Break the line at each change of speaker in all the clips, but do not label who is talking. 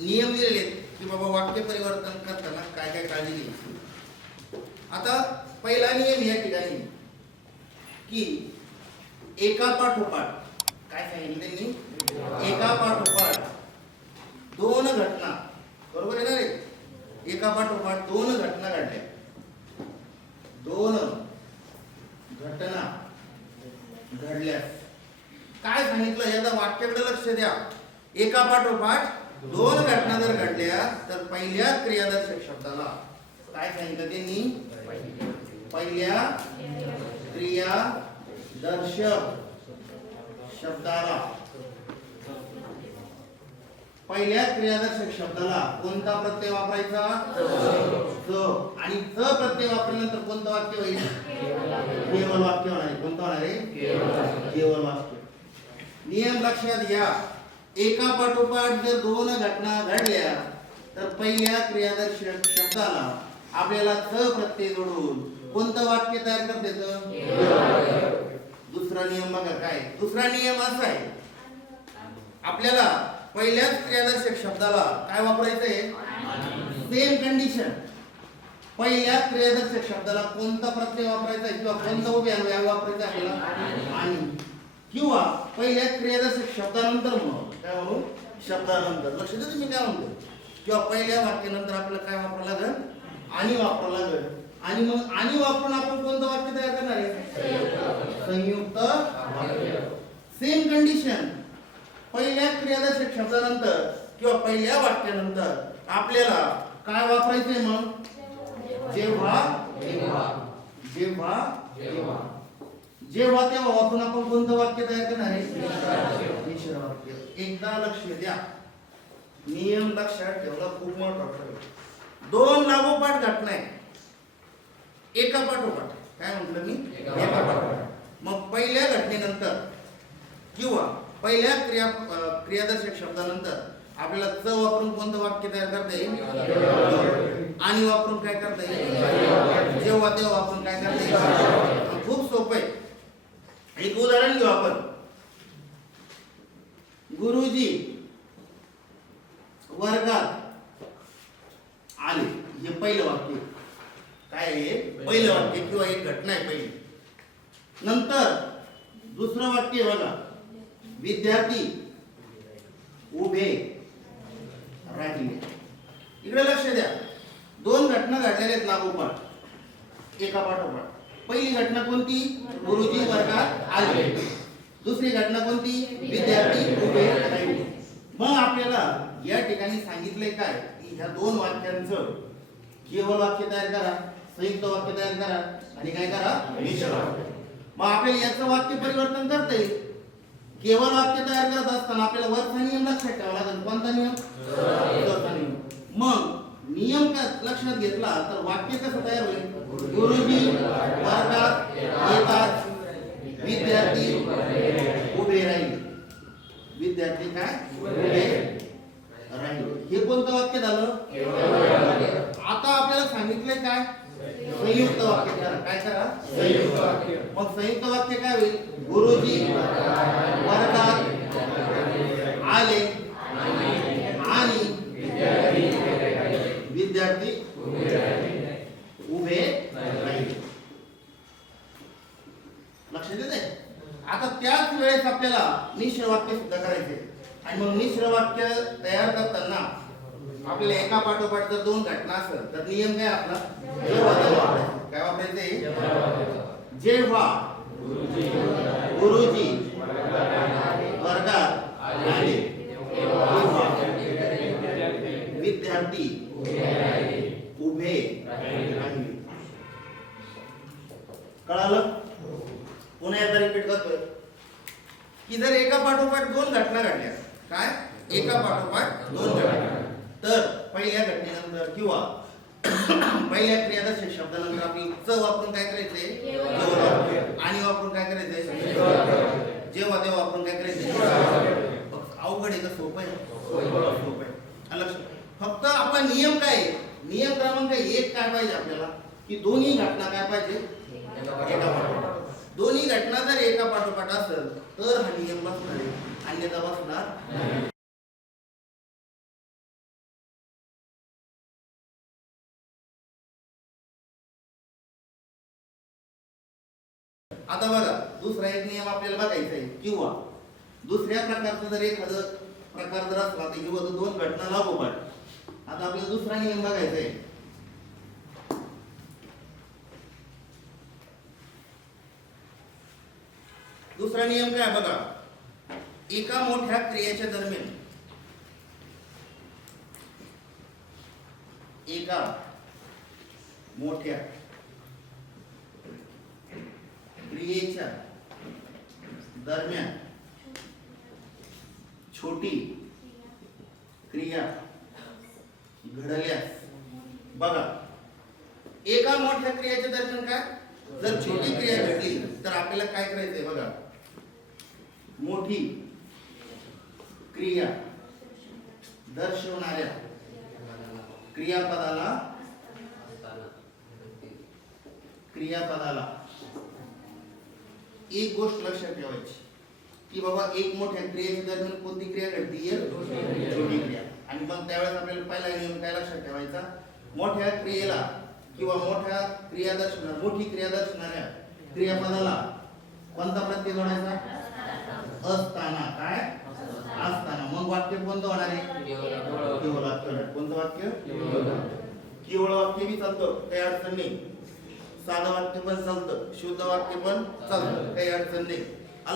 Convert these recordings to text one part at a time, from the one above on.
नियम दिलेले आहेत की बाबा वाक्य परिवर्तन करताना काय काय काळजी घ्यायची. आता पहिला नियम या ठिकाणी की एका पाठोपाठ काय सांगितलं त्यांनी? एका पाठोपाठ दोन घटना. बरोबर आहे? ना रे एका पाठोपाठ दोन घटना घडल्या. दोन घटना घडल्या. काय सांगितलं? याचा वाक्याकडे लक्ष द्या. एका पाठोपाठ दोन घटना जर घडल्या तर पहिल्या क्रियादर्शक शब्दाला काय सांगितलं त्यांनी? पहिल्या क्रियादर्शक शब्दाला. पहिल्या क्रियादर्शक शब्दाला कोणता प्रत्यय वापरायचा? ज आणि च प्रत्यय वापरल्यानंतर कोणतं वाक्य होईल? केवळ वाक्य होणार कोणतं होणार आहे? केवळ वाक्य. नियम लक्षात घ्या. एका पाठोपाठ जर दोन घटना घडल्या तर पहिल्या क्रियादर्शी शब्दाला आपल्याला च प्रत्यय जोडून कोणतं वाक्य तयार करता दुसरा नियम बघा काय? दुसरा नियम असा आहे. आपल्याला पहिल्याच क्रियादर्शक शब्दाला काय वापरायचंय? सेम कंडिशन पहिल्या क्रियादर्शक शब्दाला कोणता प्रत्यय वापरायचा किंवा कोणता उभे अनुयाय वापरायचा आहे आपल्याला? आणि. किंवा पहिल्या क्रियादर्शक शब्दानंतर मग काय म्हणू? शब्दानंतर लक्ष द्या तुम्ही काय म्हणतो किंवा पहिल्या वाक्यानंतर आपल्याला काय वापरावं लागेल? आणि वापरावं लागेल. आणि मग आणि वापरून आपण कोणतं वाक्य तयार करणार आहे? संयुक्त सेम कंडिशन पहिल्या क्रियादर्शक शब्दानंतर किंवा पहिल्या वाक्यानंतर आपल्याला काय वापरायचंय मग? जेव्हा जेव्हा जेव्हा. तेव्हा वापरून आपण कोणतं वाक्य तयार करणार आहे? मिश्र वाक्य. एकदा लक्ष द्या. नियम लक्षात ठेवला खूप महत्त्वाचा. दोन लागोपाठ घटना आहे एका पाठोपाठ. काय म्हटलं मी? एका पाठोपाठ. मग पहिल्या घटनेनंतर किंवा पहिल्या क्रिया क्रियादर्शक शब्दानंतर आपल्याला च वापरून कोणतं वाक्य तयार करता येईल? आणि वापरून काय करता येईल? जेव्हा तेव्हा वापरून काय करता येईल? खूप सोपं आहे. एक उदाहरण घेऊ आपण. गुरुजी वर्गात आले. हे पहिलं वाक्य. काय आहे पहिलं वाक्य. किंवा एक घटना आहे पहिली. नंतर दुसरं वाक्य बघा. विद्यार्थी उभे राहिले. इकडे लक्ष द्या. दोन घटना घडलेल्या आहेत लागोपाठ एका पाठोपाठ. पहिली घटना कोणती? गुरुजी वर्गात आले. दुसरी घटना कोणती? विद्यार्थी उभे राहिले. मग आपल्याला या ठिकाणी सांगितलंय काय? की ह्या दोन वाक्यांचं केवळ वाक्य तयार करा संयुक्त वाक्य तयार करा आणि काय करा? मग आपल्याला याचं वाक्य परिवर्तन करता येईल. केवळ वाक्य तयार करत असताना आपल्याला वरचा नियम लक्षात ठेवावा लागेल. कोणता नियम. मग नियम का लक्षात घेतला तर वाक्य कसं तयार होईल? गुरुजी वर्गात येतात. विद्यार्थी उभे राहील. विद्यार्थी काय? उभे राहील. हे कोणतं वाक्य झालं? आता आपल्याला सांगितलंय काय? संयुक्त वाक्य करा. काय करा? संयुक्त वाक्य. मग संयुक्त वाक्य काय होईल? गुरुजी वर्गात आले आणि विद्यार्थी उभे राहिले लक्ष देते आता त्याच वेळेस आपल्याला मिश्र वाक्य सुद्धा करायचे आणि मग मिश्र वाक्य तयार करताना आपल्याला एका पाठोपाठ जर तर नियम काय आपला? जेव्हा तेव्हा काय वापरायचे जेव्हा. गुरुजी. वर्गात. आले विद्यार्थी. उभे राहिले. कळालं? पुन्हा एकदा रिपीट करतोय. की जर एका पाठोपाठ दोन घटना घडल्या काय? एका पाठोपाठ दोन घटना. तर पहिल्या घटनेनंतर किंवा पहिल्या क्रियादर्शक शब्दानंतर आपली च वापरून काय करायचंय. आणि वापरून काय करायचंय? जेव्हा तेव्हा वापरून काय करायचंय? फक्त अवघड आहे का? सोपं आहे. सोपं आहे. आलं लक्षात? फक्त आपला नियम काय? नियम क्रमांक एक काय पाहिजे आपल्याला? की दोन्ही घटना काय पाहिजे? एका पाठोपाठ. दोन्ही घटना जर एका पाठोपाठ असेल तर हा नियम बसणार आहे. अन्यथा बसणार दुसरा एक नियम आपल्याला बघायचा आहे. किंवा दुसऱ्या प्रकारचा जर एखादं प्रकार जर असला तर किंवा दोन घटना लागोपाठ आता आपल्याला दुसरा नियम बघायचा आहे. दुसरा नियम काय बघा? एका मोठ्या क्रियेच्या दरम्यान एका मोठ्या क्रियेच्या दरम्यान. छोटी क्रिया घडल्यास बघा एका मोठ्या क्रियेच्या दरम्यान काय? जर छोटी क्रिया घडली तर आपल्याला काय करायचंय बघा? मोठी क्रिया दर्शवणाऱ्या क्रियापदाला क्रियापदाला एक गोष्ट लक्षात ठेवायची. की बाबा एक मोठ्या क्रियेच्या दरम्यान कोणती क्रिया घडती? छोटी क्रिया. आणि मग त्यावेळेस आपल्याला पहिला नियम काय लक्षात ठेवायचा? मोठ्या क्रियेला किंवा मोठ्या क्रिया दर्शना मोठी क्रिया दर्शवणाऱ्या क्रियापदाला कोणता प्रत्यय जोडायचा? असताना. काय? असताना. मग वाक्य कोणतं होणार आहे? केवळ कोणतं वाक्य? केवळ वाक्य बी चालतं. काही अडचण नाही. साधं वाक्य पण चालतं शुद्ध वाक्य पण चालतं काही अडचण नाही.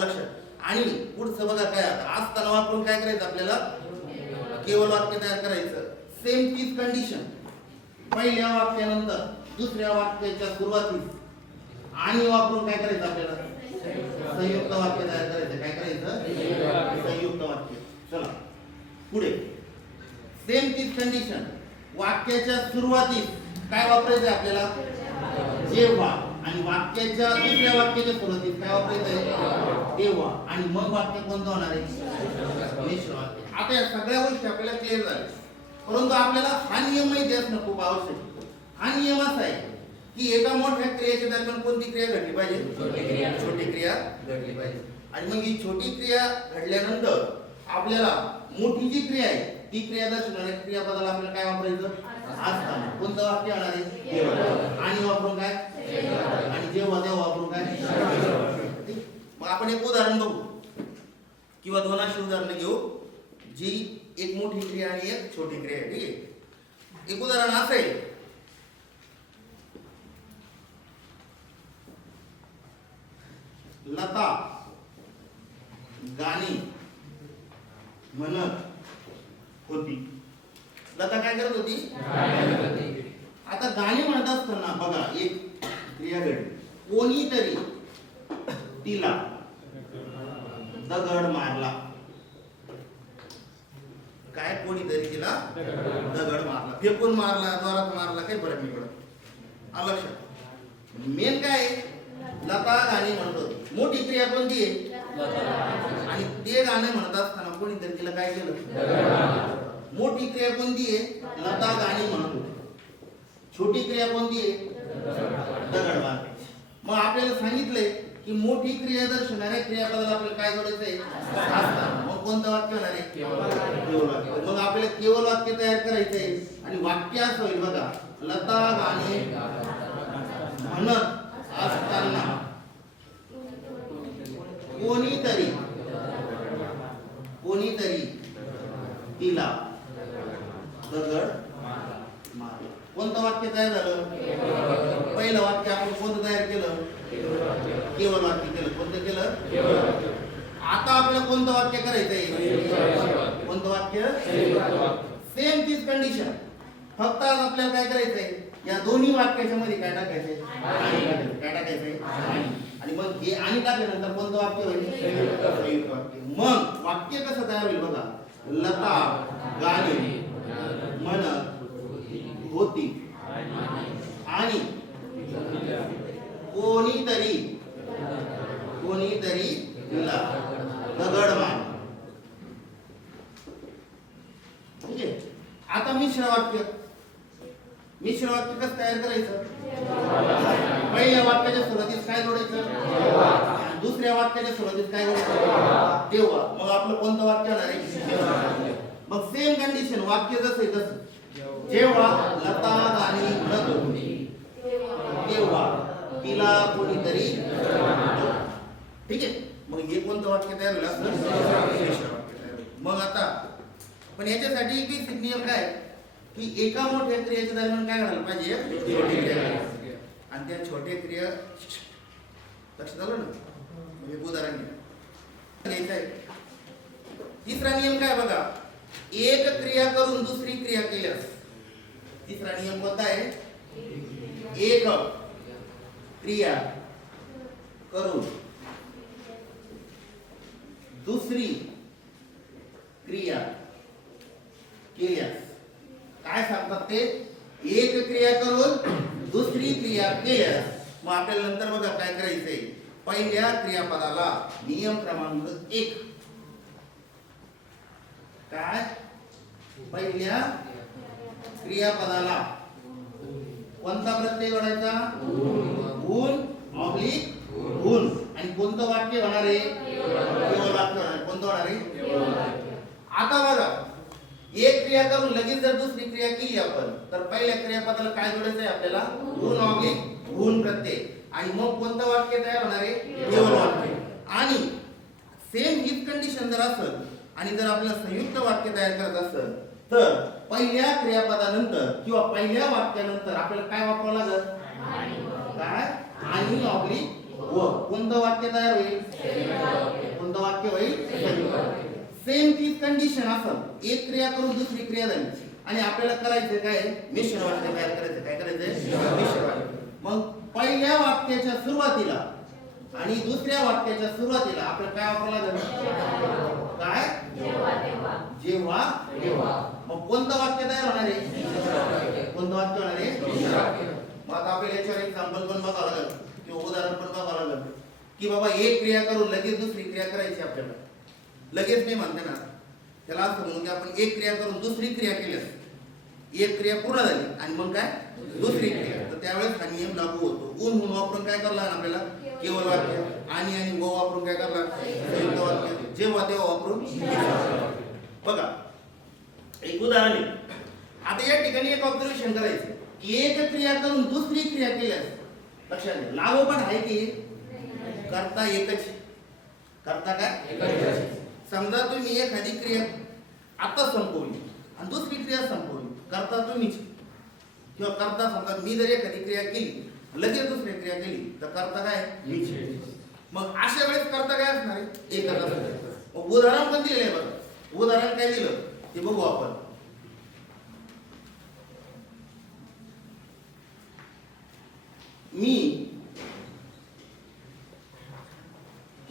लक्षात. आणि पुढचं बघा काय आता असताना वापरून काय करायचं आपल्याला? केवळ वाक्य तयार करायचं. सेम तीच कंडिशन पहिल्या वाक्यानंतर दुसऱ्या वाक्याच्या सुरुवातीस. आणि वापरून काय करायचं आपल्याला? संयुक्त वाक्य तयार करायचं. काय करायचं? संयुक्त वाक्य. चला. पुढे. सेम तीच कंडिशन वाक्याच्या सुरुवातीस काय वापरायचं आपल्याला? जेव्हा आणि वाक्याच्या दुसऱ्या वाक्याच्या सुरुवातीस काय वापरायचं आहे तेव्हा आणि मग वाक्य कोणतं होणार आहे? मिश्र वाक्य. आता या सगळ्या गोष्टी आपल्याला क्लिअर झाल्या. परंतु आपल्याला हा नियम माहिती असणं खूप आवश्यक. हा नियम असा आहे की एका मोठ्या क्रियेच्या दरम्यान कोणती क्रिया घडली पाहिजे?
छोटी क्रिया.
छोटी क्रिया
घडली पाहिजे.
आणि मग ही छोटी क्रिया घडल्यानंतर आपल्याला मोठी जी क्रिया आहे ती क्रिया दर्शवणाऱ्या क्रियापदाला आपल्याला काय वापरायचं? असताना. कोणतं वाक्य येणार आहे. आणि वापरून काय? आणि जेव्हा तेव्हा वापरून काय? ठीक? मग आपण एक उदाहरण बघू. किंवा दोन अशी उदाहरणं घेऊ जी एक मोठी क्रिया आणि एक छोटी क्रिया आहे. ठीक आहे? एक उदाहरण असं आहे लता गाणी म्हणत होती. लता काय करत होती? आता गाणी म्हणत असताना बघा एक क्रिया घडली कोणीतरी तिला दगड मारला. काय? कोणीतरी तिला दगड मारला. फेकून मारला जोरात मारला काही फरक नाही पडत. आलं लक्षात. मेन काय? आहे? लता गाणी म्हणत होती. मोठी क्रिया कोणती आहे? आणि ते गाणं म्हणत असताना कोणीतरी तिला काय केलं? मोठी क्रिया कोणती आहे लता गाणी म्हणत छोटी क्रिया कोणती आहे दगड मारणे मग आपल्याला सांगितलंय की मोठी क्रिया दर्शवणाऱ्या क्रियापदाला आपल्याला काय जोडायचं आहे? मग कोणतं वाक्य होणार आहे? केवळ वाक्य. मग आपल्याला केवळ वाक्य तयार करायचंय आणि वाक्य असं होईल बघा लता गाणे म्हणत असताना. कोणीतरी कोणीतरी तिला दगड मारला कोणतं वाक्य तयार झालं? पहिलं वाक्य आपण कोणतं तयार केलं? केवळ वाक्य केलं. कोणतं केलं? आता आपल्याला कोणतं वाक्य करायचंय? कोणतं वाक्य? सेम तीच कंडिशन फक्त आज आपल्याला काय करायचंय? या दोन्ही वाक्याच्या मध्ये काय टाकायचंय? काय टाकायचंय? आणि. मग हे आणि टाकल्यानंतर कोणतं वाक्य होईल? वाक्य. मग वाक्य कसं तयार होईल बघा? लता गाणी म्हणत होती. आणि कोणीतरी कोणीतरी दिला दगड मार ठीक आहे? आता मिश्र वाक्य मिश्र वाक्य कसं तयार करायचं? पहिल्या वाक्याच्या सुरुवातीस काय जोडायचं? दुसऱ्या वाक्याच्या सुरुवातीस काय जोडायचं? तेव्हा. मग आपलं कोणतं वाक्य होणार आहे? मग सेम कंडिशन वाक्य जसं आहे तसं. जेव्हा लता गाणी म्हणत होती तेव्हा तिला कोणीतरी ठीक आहे? मग हे कोणतं वाक्य तयार होईल? मग आता पण याच्यासाठी एक नियम काय? की एका मोठ्या क्रियेच्या दरम्यान काय घडायला पाहिजे? क्रिया. आणि त्या छोट्या क्रिया लक्षात आलं ना? म्हणजे उदाहरण घ्या. आहे. तिसरा नियम काय बघा? एक क्रिया करून दुसरी क्रिया केल्यास तिसरा नियम कोणता आहे? एक क्रिया करून. दुसरी क्रिया केल्यास. काय सांगतात ते? एक क्रिया करून दुसरी क्रिया केल्यास. मग आपल्याला नंतर बघा काय करायचंय. पहिल्या क्रियापदाला नियम क्रमांक एक. काय? पहिल्या क्रियापदाला कोणता प्रत्यय घडायचा? ऊन ऑब्लिक ऊन आणि कोणतं वाक्य होणार आहे? केवळ वाक्य होणार. कोणतं होणार आहे? आता बघा. एक क्रिया करून लगेच जर दुसरी क्रिया केली आपण तर पहिल्या क्रियापदाला काय जोडायचं आहे आपल्याला? ऊन ऑब्लिक ऊन प्रत्यय. आणि मग कोणतं वाक्य तयार होणार आहे? केवळ वाक्य. आणि सेम हीच कंडिशन जर असेल आणि जर आपल्याला संयुक्त वाक्य तयार करत असेल तर पहिल्या क्रियापदानंतर किंवा पहिल्या वाक्यानंतर आपल्याला काय वापरावं लागत काय? आणि ऑब्लिक व. कोणतं वाक्य तयार होईल? कोणतं वाक्य होईल? सेम तीच कंडिशन असं. एक क्रिया करून दुसरी क्रिया झाली. आणि आपल्याला करायचं काय? मिश्र वाक्य तयार करायचं काय करायचं मिश्र वाक्य. मग पहिल्या वाक्याच्या सुरुवातीला आणि दुसऱ्या वाक्याच्या सुरुवातीला आपल्याला काय वापरला जाईल काय? जेव्हा मग कोणतं वाक्य तयार होणार आहे? कोणतं वाक्य होणार आहे? मग आता आपल्याला याच्यावर एक्झाम्पल पण बघावं लागेल किंवा उदाहरण पण बघावं लागेल. की बाबा एक क्रिया करून लगेच दुसरी क्रिया करायची आपल्याला. लगेच मी म्हणते ना त्याला असं म्हणून की आपण एक क्रिया करून दुसरी क्रिया केली एक क्रिया पूर्ण झाली आणि मग काय? दुसरी क्रिया. तर त्यावेळेस हा नियम लागू होतो. ऊन म्हणून वापरून काय करला आपल्याला? केवळ वाक्य. आणि आणि गो वापरून काय करला संयुक्त वाक्य. जेव्हा तेव्हा वापरून बघा एक उदाहरण आहे. आता या ठिकाणी एक ऑब्झर्वेशन करायचं. एक क्रिया करून दुसरी क्रिया केल्यास लक्षात घ्या लागोपाठ आहे की करता एकच. करता काय? समजा तुम्ही एखादी क्रिया आता संपवली आणि दुसरी क्रिया संपवली करता तुम्हीच. किंवा करता समजा मी जर एखादी क्रिया केली लगेच दुसरी क्रिया केली तर करता काय? मग अशा वेळेस करता काय असणार आहे? एकच. असणार मग उदाहरण पण दिलेलं आहे बघा. उदाहरण काय दिलं? ते बघू आपण मी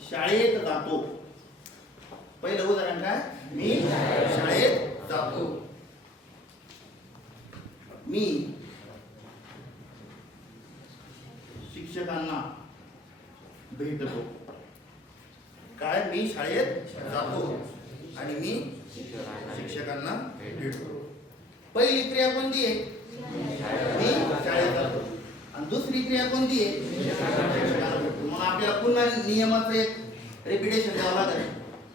शाळेत जातो. पहिलं उदाहरण काय? मी शाळेत जातो. मी शिक्षकांना भेटतो. काय? मी शाळेत जातो. आणि मी शिक्षकांना भेटतो. पहिली क्रिया कोणती आहे? मी शाळेत जातो. आणि दुसरी क्रिया कोणती आहे? मग आपल्याला पुन्हा नियमाचं एक रिपिटेशन द्यावं लागेल.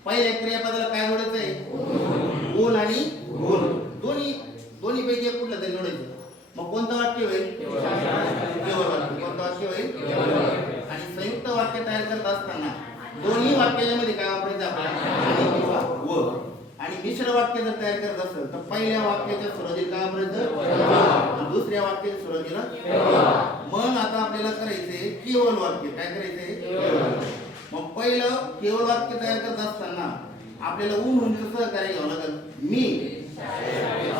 पहिल्या क्रियापदाला काय जोडायचं आहे? ऊन आणि ऊन. दोन्ही दोन्ही पैकी एक कुठलं तरी जोडायचं. मग कोणतं वाक्य होईल? केवळ वाक्य कोणतं वाक्य होईल? आणि संयुक्त वाक्य तयार करत असताना दोन्ही वाक्याच्या मध्ये काय वापरायचं आपल्याला किंवा व. आणि मिश्र वाक्य जर तयार करत असेल तर पहिल्या वाक्याच्या सुरुवातीला काय वापरायचं? आणि दुसऱ्या वाक्याच्या सुरुवातीला? मग आता आपल्याला करायचंय केवळ वाक्य. काय करायचंय? मग पहिलं केवळ वाक्य तयार करत असताना आपल्याला ऊन म्हणजे सहकार्य घ्यावं लागेल. मी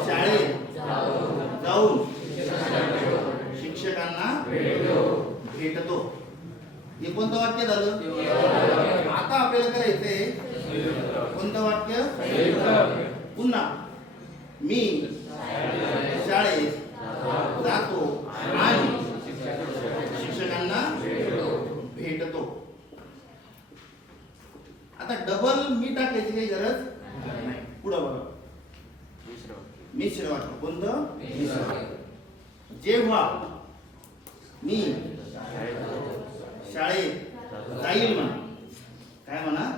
शाळेत जाऊन शिक्षकांना भेटतो. हे कोणतं वाक्य झालं? आता आपल्याला करायचंय कोणतं वाक्य? पुन्हा. मी शाळेत जातो आणि शिक्षकांना भेटतो आता डबल मी टाकायची काही गरज नाही. पुढं बघा. मिश्र वाक्य. कोणतं. जेव्हा मी शाळेत जाईल म्हणा. काय म्हणा?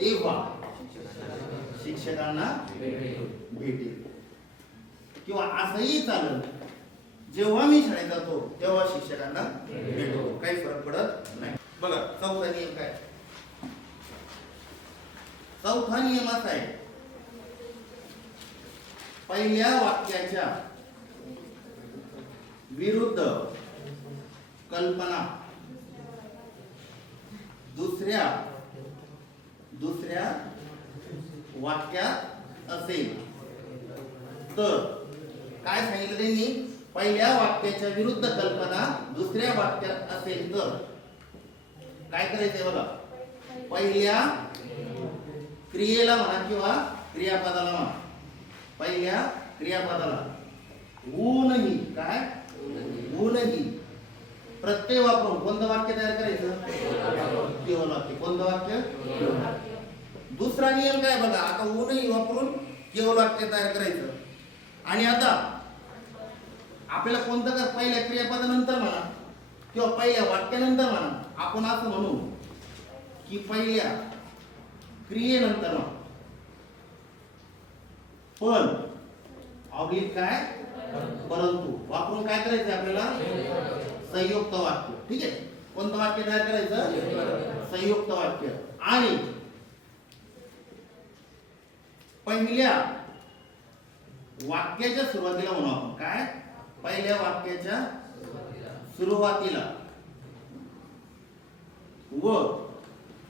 तेव्हा शिक्षकांना भेटेल. किंवा असंही चालेल. जेव्हा मी शाळेत जातो तेव्हा शिक्षकांना भेटतो. काही फरक पडत नाही. बघा चौथा नियम काय? चौथा नियम असा आहे. पहिल्या वाक्याच्या विरुद्ध कल्पना. दुसऱ्या दुसऱ्या वाक्यात असेल. तर काय सांगितलं त्यांनी? पहिल्या वाक्याच्या विरुद्ध कल्पना दुसऱ्या वाक्यात असेल तर. काय करायचंय बघा? पहिल्या क्रियेला म्हणा किंवा क्रियापदाला म्हणा. पहिल्या क्रियापदाला. ऊनही. काय? ऊनही. प्रत्यय वापरून कोणतं वाक्य तयार करायचं? केवळ वाक्य कोणतं वाक्य? दुसरा नियम काय बघा? आता ऊनही वापरून केवळ वाक्य तयार करायचं. आणि आता आपल्याला कोणतं कर? पहिल्या क्रियापदानंतर म्हणा किंवा पहिल्या वाक्यानंतर म्हणा. आपण असं म्हणू की पहिल्या क्रियेनंतर. पण ऑब्लिक काय? परंतु. वापरून काय करायचं आपल्याला? संयुक्त वाक्य. ठीक आहे? कोणतं वाक्य तयार करायचं? संयुक्त वाक्य. आणि पहिल्या वाक्याच्या सुरुवातीला म्हणू आपण. काय? पहिल्या वाक्याच्या सुरुवातीला. व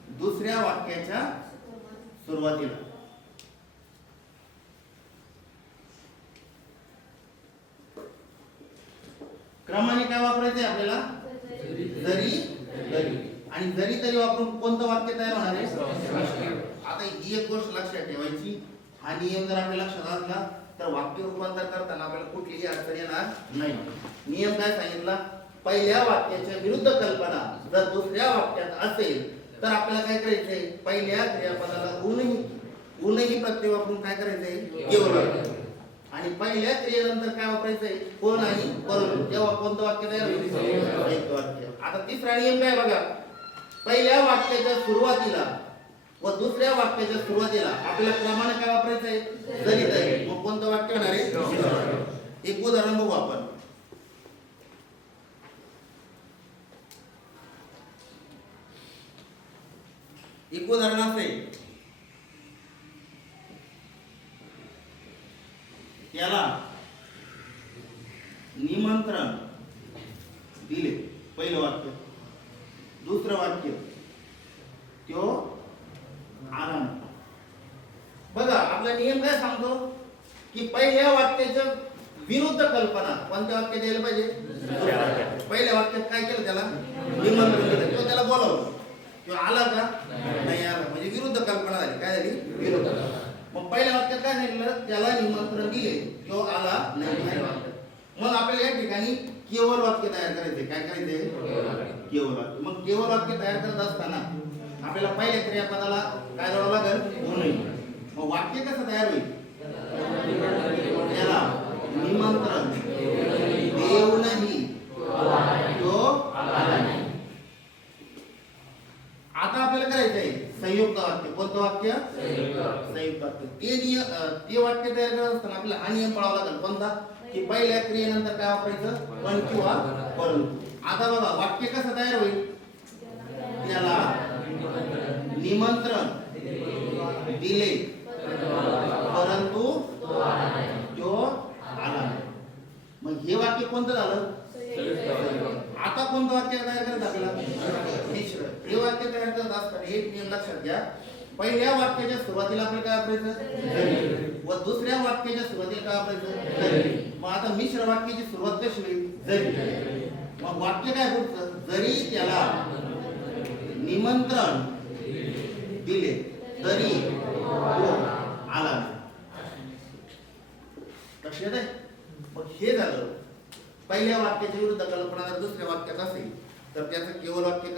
दुसऱ्या वाक्याच्या सुरुवातीला. क्रमाने काय वापरायचंय आपल्याला? जरी जरी. आणि जरी तरी वापरून कोणतं वाक्य तयार होणार आहे? आता ही एक गोष्ट लक्षात ठेवायची. हा नियम जर आपल्या लक्षात असला तर वाक्य रूपांतर करताना आपल्याला कुठलीही अडचण येणार नाही. नियम काय सांगितला? पहिल्या वाक्याच्या विरुद्ध कल्पना जर दुसऱ्या वाक्यात असेल तर आपल्याला काय करायचंय? पहिल्या क्रियापदाला ऊनही ऊनही प्रत्यय वापरून काय करायचंय? वाक्य. आणि पहिल्या क्रियेनंतर काय वापरायचंय? कोण आणि परंतु तेव्हा कोणतं वाक्य तयार होईल? वाक्य. आता तिसरा नियम काय बघा? पहिल्या वाक्याच्या सुरुवातीला व दुसऱ्या वाक्याच्या सुरुवातीला आपल्याला क्रमाने काय वापरायचंय? जरी तरी मग कोणतं वाक्य होणार आहे? एक उदाहरण बघू आपण. एक उदाहरण असेल त्याला निमंत्रण दिले. पहिलं वाक्य. दुसरं वाक्य. आला नाही. बघा आपला नियम काय सांगतो? की पहिल्या वाक्याच्या विरुद्ध कल्पना. कोणत्या वाक्यात द्यायला पाहिजे? पहिल्या वाक्यात काय केलं त्याला? निमंत्रण दिलं. किंवा त्याला बोलावलं. किंवा आला का? नाही. आला. म्हणजे विरुद्ध कल्पना झाली. काय झाली? विरुद्ध मग पहिल्या वाक्यात काय सांगितलं? त्याला निमंत्रण दिले किंवा आला नाही. वाक्यात. मग आपल्याला या ठिकाणी केवळ वाक्य तयार करायचे काय करायचे केवळ वाक्य. मग केवळ वाक्य तयार करत असताना आपल्याला पहिल्या क्रियापदाला काय जोडावं लागेल? होणे मग वाक्य कसं तयार होईल? त्याला निमंत्रण देऊनही तो आला नाही. आता आपल्याला करायचंय संयुक्त वाक्य कोणतं वाक्य? संयुक्त वाक्य. ते नियम ते वाक्य तयार करत असताना आपल्याला हा नियम पाळावा लागेल. कोणता? की पहिल्या क्रियेनंतर काय वापरायचं? पण किंवा परंतु. आता बघा वाक्य कसं तयार होईल? त्याला निमंत्रण दिले. परंतु तो आला मग हे वाक्य कोणतं झालं? आता कोणतं वाक्य तयार करत आपल्याला? मिश्र. हे वाक्य तयार करत असताना एक नियम लक्षात घ्या. पहिल्या वाक्याच्या सुरुवातीला आपण काय वापरायचं? व दुसऱ्या वाक्याच्या सुरुवातीला काय वापरायचं? मग आता मिश्र वाक्याची सुरुवात कशी होईल? जरी. मग वाक्य काय होतं जरी त्याला निमंत्रण दिले तरी तो आला नाही. लक्षात आहे? मग हे झालं. पहिल्या वाक्याच्या विरुद्ध कल्पना जर दुसऱ्या वाक्यात असेल तर त्याचं केवळ वाक्य